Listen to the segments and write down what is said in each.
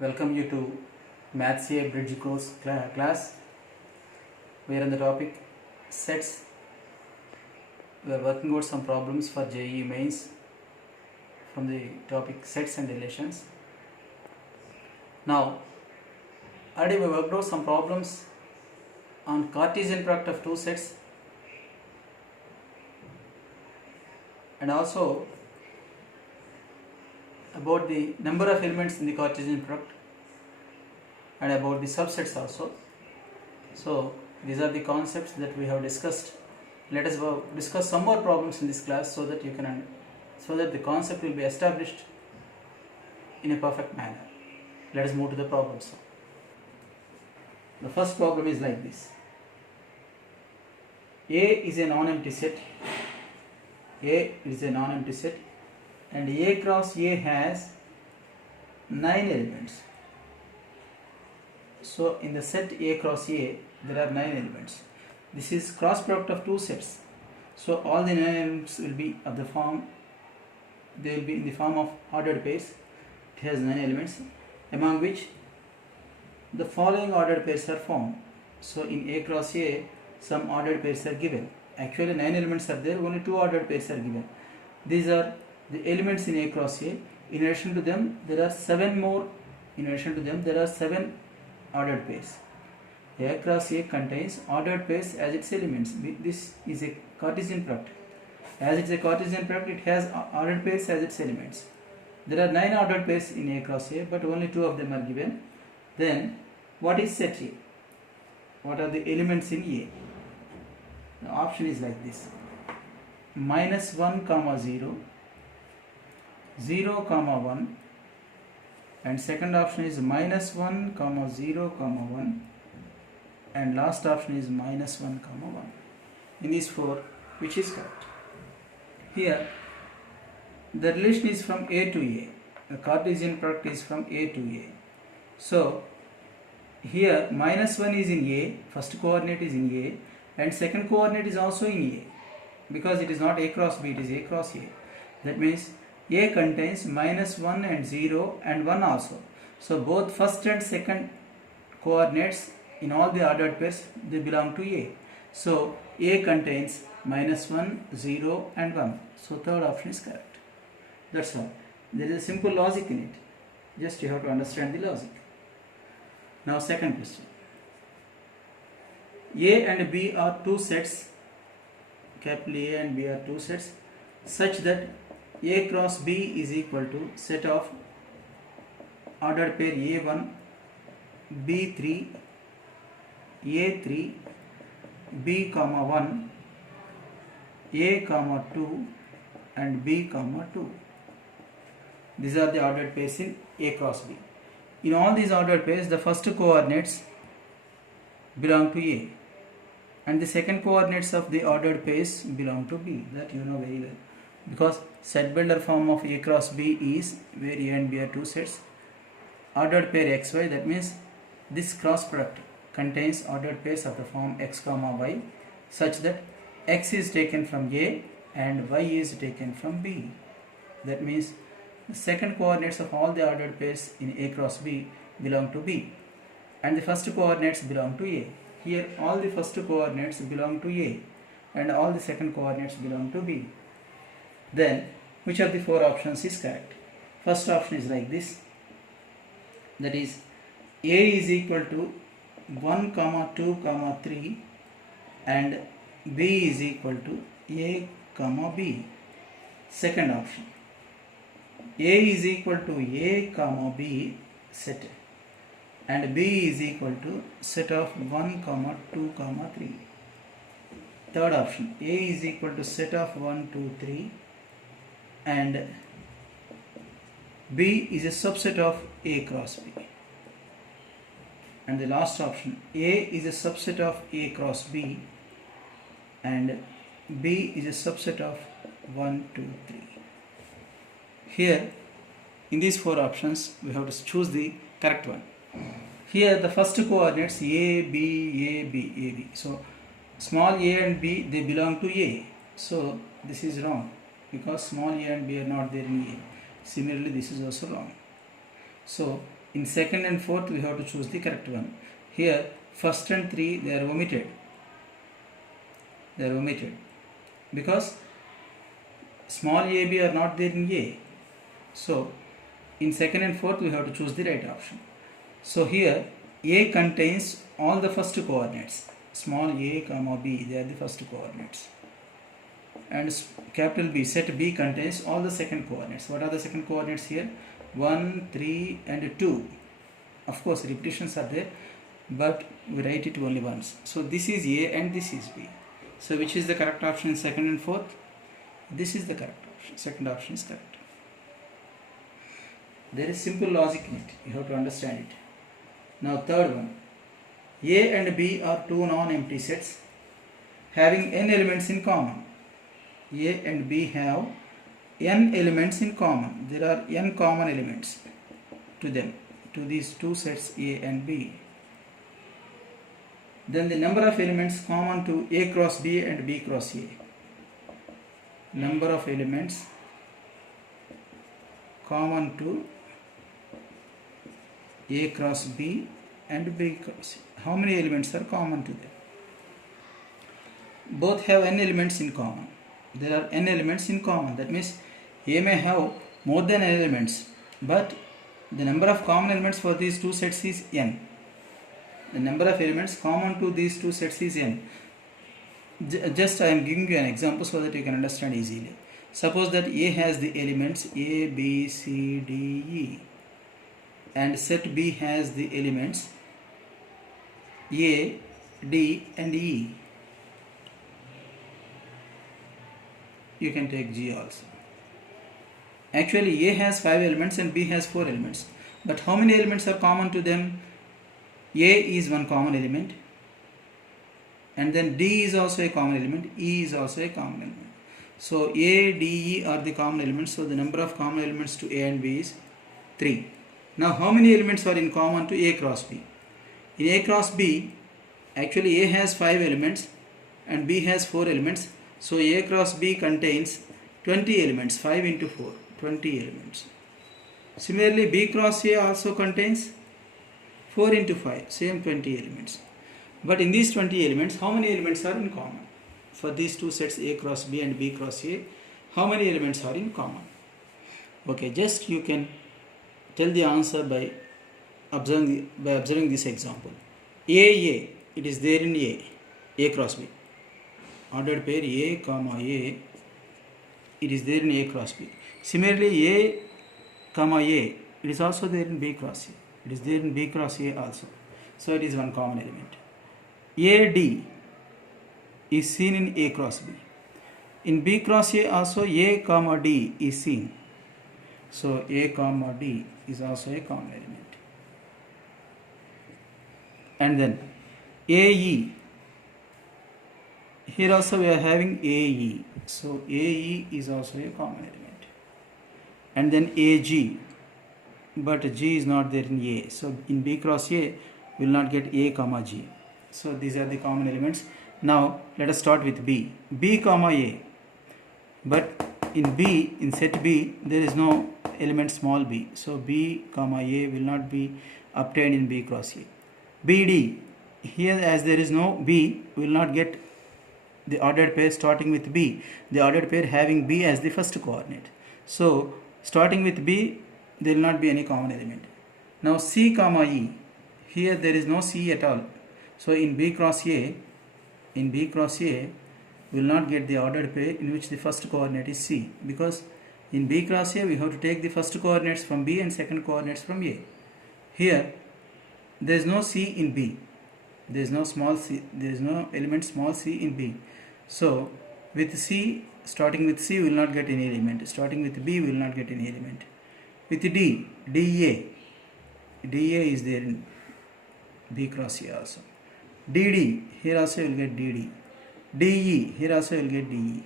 Welcome you to Maths A Bridge Course class. We are on the topic sets. We are working out some problems for JEE mains from the topic sets and relations. Now, already we worked out some problems on Cartesian product of two sets and also about the number of elements in the Cartesian product and about the subsets also. So these are the concepts that we have discussed. Let us discuss some more problems in this class so that the concept will be established in a perfect manner. Let us move to the problems. The first problem is like this. A is a non-empty set. A is a non-empty set and A cross A has 9 elements. So in the set A cross A there are 9 elements. This is cross product of two sets. So all the 9 elements will be of the form, they will be in the form of ordered pairs. It has 9 elements among which the following ordered pairs are formed. So in A cross A some ordered pairs are given. Actually 9 elements are there, only 2 ordered pairs are given. These are the elements in A cross A. In addition to them there are 7 more. In addition to them there are 7 ordered pairs. A cross A contains ordered pairs as its elements. This is a Cartesian product. As it is a Cartesian product, it has ordered pairs as its elements. There are 9 ordered pairs in A cross A, but only 2 of them are given. Then what is set A? What are the elements in A? The option is like this: -1, 0, 0, 1, and second option is -1, 0, 1, and last option is -1, 1. In these 4, which is correct? Here the relation is from A to A. The Cartesian product is from A to A. So here -1 is in A, first coordinate is in A, and second coordinate is also in A, because it is not A cross B, it is A cross A. That means A contains -1 and 0 and 1 also. So both first and second coordinates in all the ordered pairs, they belong to A. So A contains -1, 0 and 1. So third option is correct. That's all. There is a simple logic in it. Just you have to understand the logic. Now second question. A and B are two sets, capital A and B are two sets, such that A cross B is equal to set of ordered pair A1, B3, A3, B, 1, A, 2 and B, 2. These are the ordered pairs in A cross B. In all these ordered pairs, the first coordinates belong to A and the second coordinates of the ordered pairs belong to B. That you know very well, because set builder form of A cross B is where A and B are two sets, ordered pair XY. That means this cross product contains ordered pairs of the form X, Y, such that X is taken from A and Y is taken from B. That means the second coordinates of all the ordered pairs in A cross B belong to B and the first coordinates belong to A. Here all the first coordinates belong to A and all the second coordinates belong to B. Then which of the 4 options is correct? First option is like this, that is A is equal to 1, 2, 3 and B is equal to A, B. Second option, A is equal to A, B set and B is equal to set of 1, 2, 3. Third option, A is equal to set of 1, 2, 3 and B is a subset of A cross B. And the last option, A is a subset of A cross B and B is a subset of 1, 2, 3. Here in these 4 options we have to choose the correct one. Here the first coordinates A, B, A, B, A, B. So small a and B, they belong to A. So this is wrong, because small a and B are not there in A. Similarly this is also wrong. So In second and fourth we have to choose the correct one. Here first and 3 they are omitted. They are omitted because small a, b are not there in A. So in second and fourth we have to choose the right option. So here A contains all the first coordinates. Small a comma b, they are the first coordinates. And capital B, set B contains all the second coordinates. What are the second coordinates here? 1, 3 and 2. Of course repetitions are there, but we write it only once. So this is A and this is B. So which is the correct option in second and fourth? This is the correct option. Second option is correct. There is simple logic in it. You have to understand it. Now third one. A and B are two non-empty sets having n elements in common. A and B have n elements in common. There are n common elements to them, to these two sets A and B. Then the number of elements common to A cross B and B cross A. Number of elements common to A cross B and B cross A. How many elements are common to them? Both have n elements in common. There are n elements in common. That means A may have more than n elements, but the number of common elements for these two sets is n. The number of elements common to these two sets is n. Just I am giving you an example so that you can understand easily. Suppose that A has the elements A, B, C, D, E, and set B has the elements A, D and E. You can take G also. Actually A has 5 elements and B has 4 elements. But how many elements are common to them? A is one common element, and then D is also a common element, E is also a common element. So A, D, E are the common elements. So the number of common elements to A and B is 3. Now how many elements are in common to A cross B? In A cross B, actually A has 5 elements and B has 4 elements. So A cross B contains 20 elements. 5 into 4, 20 elements. Similarly B cross A also contains 4 into 5, same 20 elements. But in these 20 elements, how many elements are in common? For these two sets A cross B and B cross A, how many elements are in common? Okay, just you can tell the answer by observing this example. A, it is there in A cross B. Ordered pair A comma A, it is there in A cross B. Similarly A comma A, it is also there in B cross A. It is there in B cross A also. So it is one common element. AD is seen in A cross B. In B cross A also A comma D is seen. So A comma D is also a common element. And then AE. Here also we are having AE. So AE is also a common element. And then AG. But G is not there in A. So in B cross A, we will not get A comma G. So these are the common elements. Now let us start with B. B comma A. But in B, in set B, there is no element small b. So B comma A will not be obtained in B cross A. BD. Here as there is no B, we will not get the ordered pair starting with B. The ordered pair having B as the first coordinate. So starting with B, there will not be any common element. Now C comma E, here there is no C at all. So in B cross A, we will not get the ordered pair in which the first coordinate is C, because in B cross A we have to take the first coordinates from B and second coordinates from A. Here there is no C in B. There is no small c. There is no element small c in B. So with C, starting with C we will not get any element. Starting with B we will not get any element. With D, DA is there in B cross A also. DD, here also you will get DD. DE, here also you will get DE.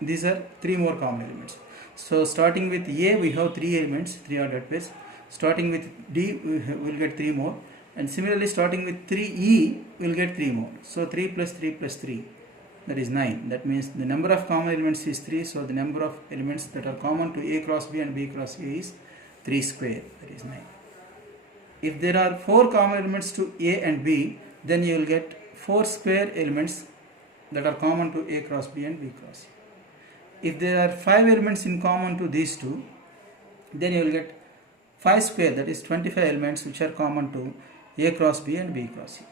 These are three more common elements. So starting with A we have three elements, three ordered pairs. Starting with D we will get three more. And similarly starting with 3E we will get 3 more. So 3 plus 3 plus 3, that is 9. That means the number of common elements is 3. So the number of elements that are common to A cross B and B cross A is 3 square, that is 9. if there are 4 common elements to A and B, then you will get 4 square elements that are common to A cross B and B cross A. If there are 5 elements in common to these two, then you will get 5 square, that is 25 elements which are common to A cross B and B cross A.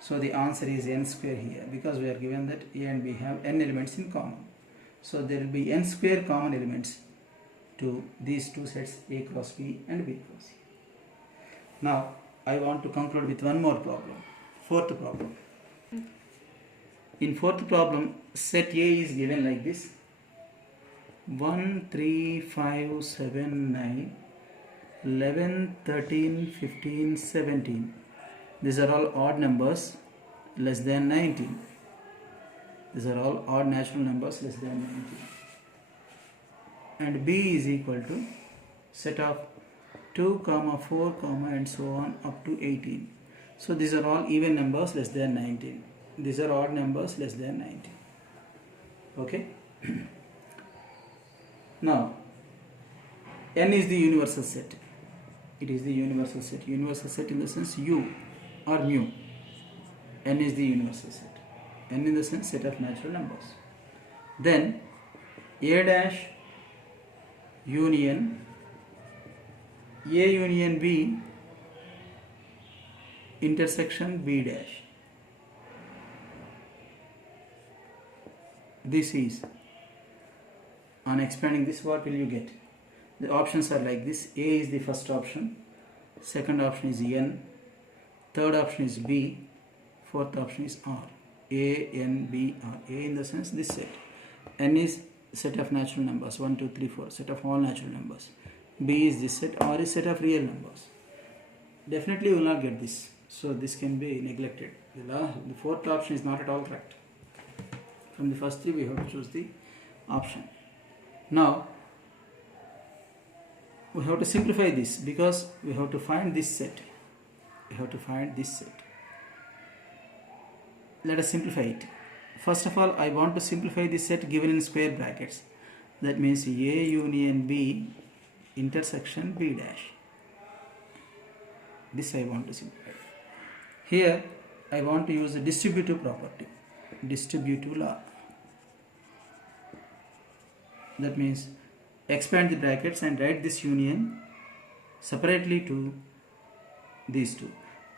So the answer is n square here, because we are given that A and B have n elements in common. So there will be n square common elements to these two sets A cross B and B cross A. Now I want to conclude with one more problem, fourth problem. In fourth problem, set A is given like this: 1, 3, 5, 7, 9, 11, 13, 15, 17. These are all odd numbers less than 19. These are all odd natural numbers less than 19. And B is equal to set of 2, 4, and so on up to 18. So these are all even numbers less than 19. These are odd numbers less than 19. Okay. Now, n is the universal set. It is the universal set. Universal set in the sense U or mu. N is the universal set. N in the sense set of natural numbers. Then A dash union A union B intersection B dash. This is, on expanding this, what will you get? The options are like this. A is the first option, second option is N, third option is B, fourth option is R. A, N, B, R. A in the sense this set. N is set of natural numbers, 1, 2, 3, 4, set of all natural numbers. B is this set. R is set of real numbers. Definitely you will not get this. So this can be neglected. The fourth option is not at all correct. From the first three we have to choose the option. Now we have to simplify this, because we have to find this set. We have to find this set. Let us simplify it. First of all, I want to simplify this set given in square brackets. That means A union B intersection B dash. This I want to simplify. Here I want to use the distributive property, distributive law. That means expand the brackets and write this union separately to these two.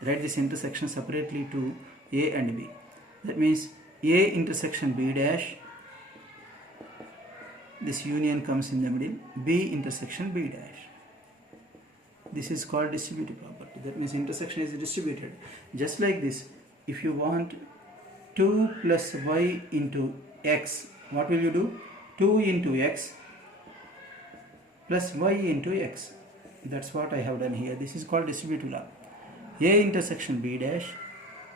Write this intersection separately to A and B. That means A intersection B dash, this union comes in the middle, B intersection B dash. This is called distributive property. That means intersection is distributed. Just like this, if you want 2 plus y into x, what will you do? 2 into x plus y into x. That's what I have done here. This is called distributive law. A intersection B dash,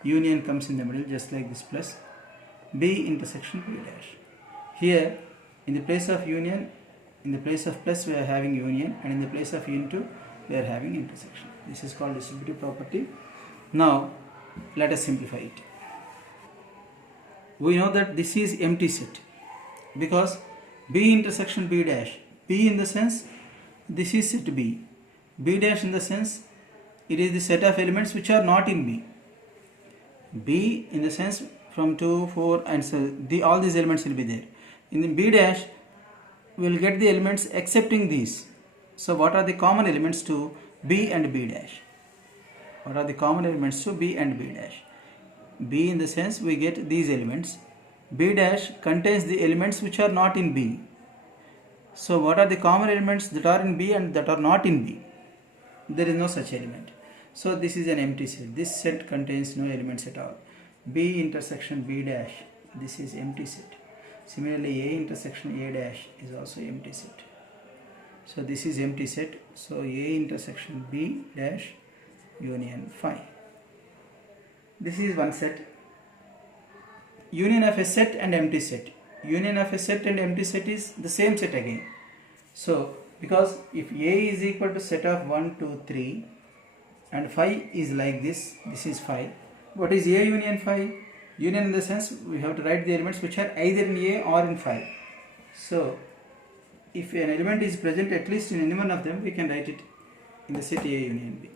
union comes in the middle just like this, plus B intersection B dash. Here in the place of union, in the place of plus we are having union, and in the place of into we are having intersection. This is called distributive property. Now let us simplify it. We know that this is empty set, because B intersection B dash, B in the sense this is set B, B dash in the sense it is the set of elements which are not in B. B in the sense from 2, 4 and so all these elements will be there. In the B dash we will get the elements excepting these. So what are the common elements to B and B dash? What are the common elements to B and B dash? B in the sense we get these elements. B dash contains the elements which are not in B. So what are the common elements that are in B and that are not in B? There is no such element. So this is an empty set. This set contains no elements at all. B intersection B dash, this is empty set. Similarly, A intersection A dash is also empty set. So this is empty set. So A intersection B dash union phi. This is one set. Union of a set and empty set. Union of a set and empty set is the same set again. So because if A is equal to set of 1, 2, 3 and phi is like this, this is phi. What is A union phi? Union in the sense we have to write the elements which are either in A or in phi. So if an element is present at least in any one of them, we can write it in the set A union B.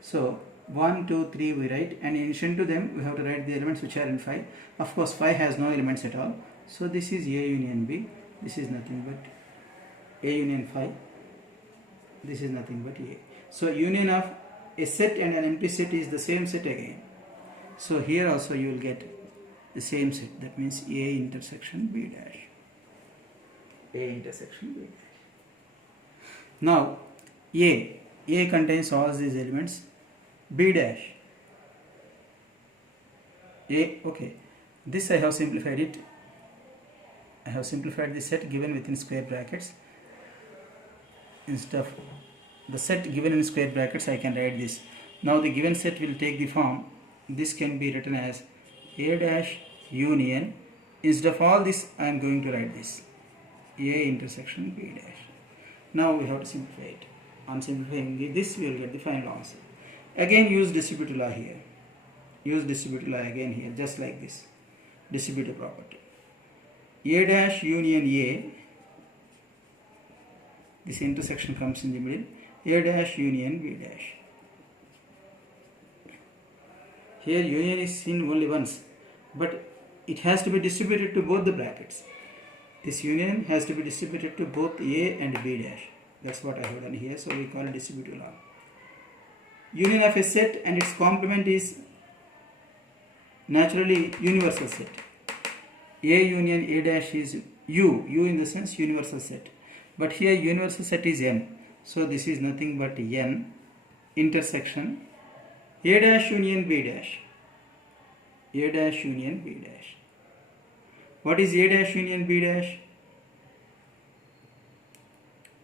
So 1, 2, 3 we write, and in addition to them we have to write the elements which are in phi. Of course phi has no elements at all, so this is A union B. This is nothing but A union phi. This is nothing but A. So union of a set and an empty set is the same set again. So here also you will get the same set, that means A intersection B dash. A intersection B dash. Now A contains all these elements. B dash. Okay. This I have simplified it. I have simplified the set given within square brackets. Instead of the set given in square brackets, I can write this. Now the given set will take the form. This can be written as A dash union. Instead of all this, I am going to write this. A intersection B dash. Now we have to simplify it. On simplifying this, we will get the final answer. Again use distributive law here. Use distributive law again here, just like this. Distributive property. A dash union A. This intersection comes in the middle. A dash union B dash. Here union is seen only once, but it has to be distributed to both the brackets. This union has to be distributed to both A and B dash. That's what I have done here, so we call it distributive law. Union of a set and its complement is naturally universal set. A union A dash is U in the sense universal set. But here universal set is N. So this is nothing but N intersection A dash union B dash. A dash union B dash. What is A dash union B dash?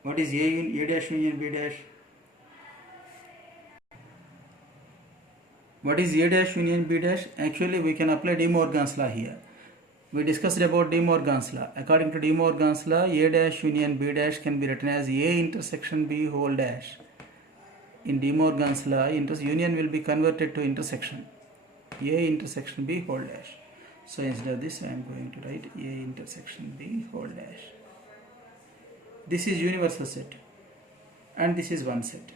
What is A dash union B dash? What is A dash union B dash? Actually we can apply De Morgan's law here. We discussed about De Morgan's law. According to De Morgan's law, A dash union B dash can be written as A intersection B whole dash. In De Morgan's law, union will be converted to intersection. A intersection B whole dash. So instead of this, I am going to write A intersection B whole dash. This is universal set, and this is one set.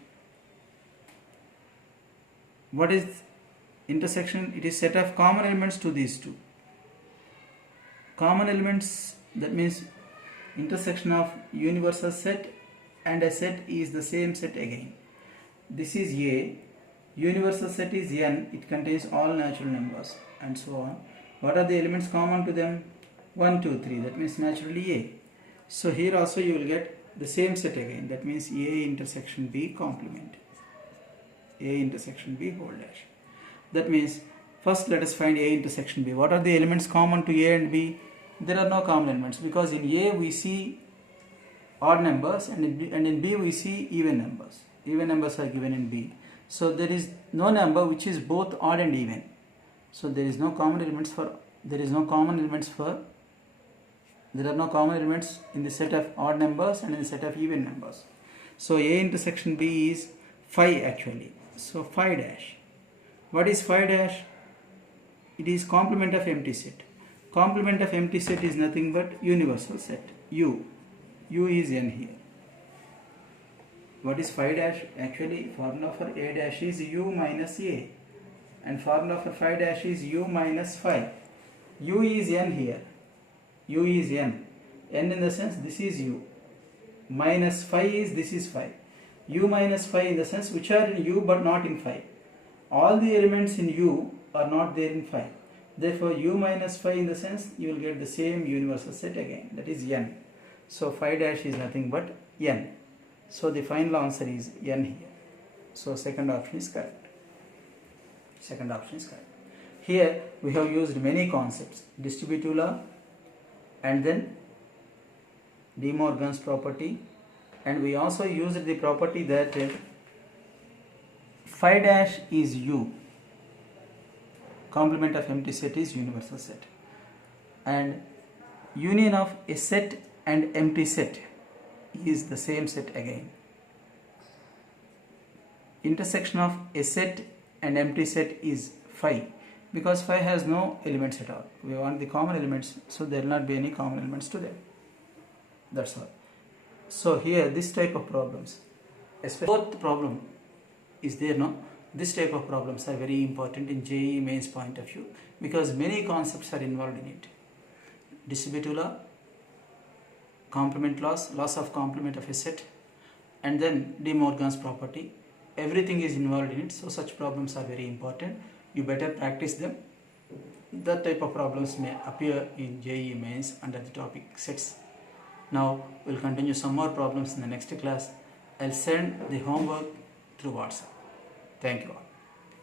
What is intersection? It is set of common elements to these two. Common elements, that means intersection of universal set and a set is the same set again. This is A, universal set is N, it contains all natural numbers and so on. What are the elements common to them? 1, 2, 3, that means naturally A. So here also you will get the same set again, that means A intersection B complement. A intersection B whole dash. That means first let us find A intersection B. What are the elements common to A and B? There are no common elements, because in A we see odd numbers and in B we see even numbers. Even numbers are given in B. So there is no number which is both odd and even. So there is no common elements there are no common elements in the set of odd numbers and in the set of even numbers. So A intersection B is phi actually. So phi dash. What is phi dash? It is complement of empty set. Complement of empty set is nothing but universal set. U is N here. What is phi dash? Actually formula for A dash is U minus A, and formula for phi dash is U minus phi. U is N here. U is N. N in the sense this is U. Minus phi is this is phi. U minus phi in the sense which are in U but not in phi. All the elements in U are not there in phi. Therefore U minus phi in the sense you will get the same universal set again, that is N. So phi dash is nothing but N. So the final answer is N here. So second option is correct. Second option is correct. Here we have used many concepts, distributive law and then De Morgan's property, and we also used the property that phi dash is U, complement of empty set is universal set, and union of a set and empty set is the same set again. Intersection of a set and empty set is phi, because phi has no elements at all. We want the common elements, so there will not be any common elements to them. That's all. So here this type of problems, especially fourth problem is there, no? This type of problems are very important in JEE mains point of view because many concepts are involved in it. Distributive law, complement laws, loss of complement of a set, and then De Morgan's property. Everything is involved in it, so such problems are very important. You better practice them. That type of problems may appear in JEE mains under the topic sets. Now we'll continue some more problems in the next class. I'll send the homework through WhatsApp. Thank you all.